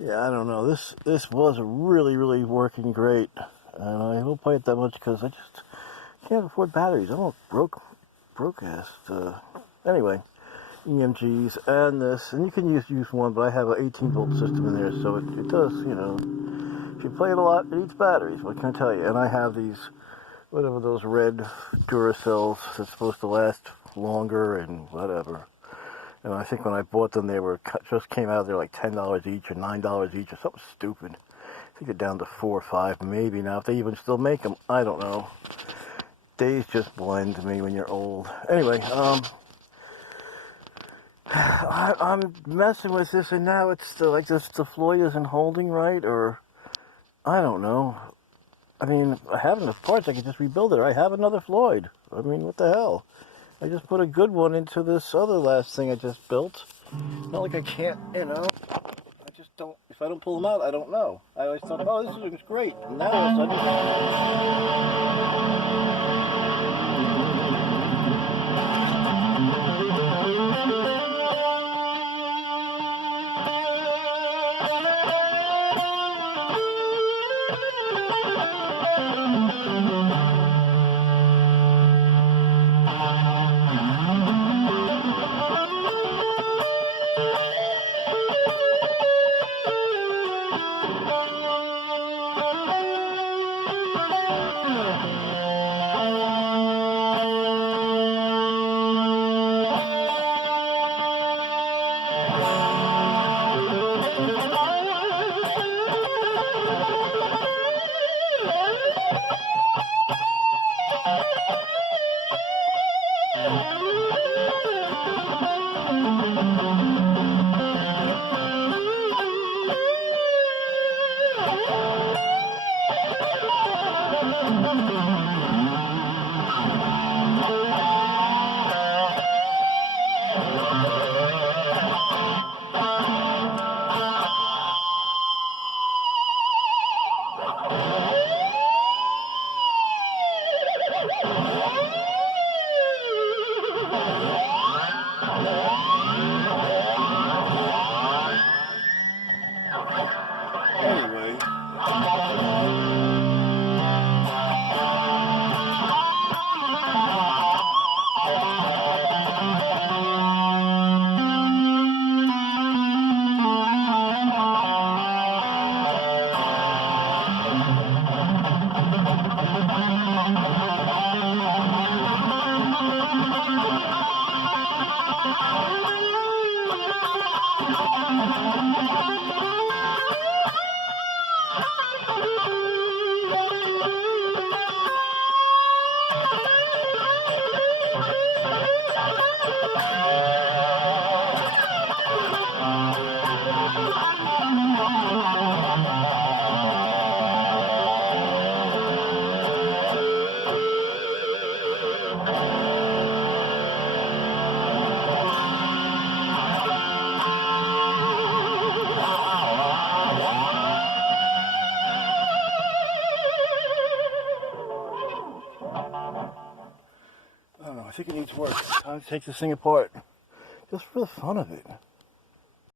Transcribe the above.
Yeah, I don't know. This was really working great, and I won't play it that much because I just can't afford batteries. I'm a broke ass. Anyway, EMGs and this, and you can use one, but I have an 18-volt system in there, so it does, you know. If you play it a lot, it eats batteries. What can I tell you? And I have these, whatever those red Duracells that's supposed to last longer and whatever. And I think when I bought them, they were just came out. They're like $10 each or $9 each or something stupid. I think they're down to $4 or $5 maybe now. If they even still make them, I don't know. Days just blend to me when you're old. Anyway, I'm messing with this, and now it's like this. The Floyd isn't holding right, or I don't know. I mean, I have enough parts. I could just rebuild it. Or I have another Floyd. I mean, what the hell? I just put a good one into this other last thing I just built. Not like I can't, you know. I just don't. If I don't pull them out, I don't know. I always thought, oh, this is great. And now all of a anyway. I don't know, I think it needs work. Time to take this thing apart. Just for the fun of it.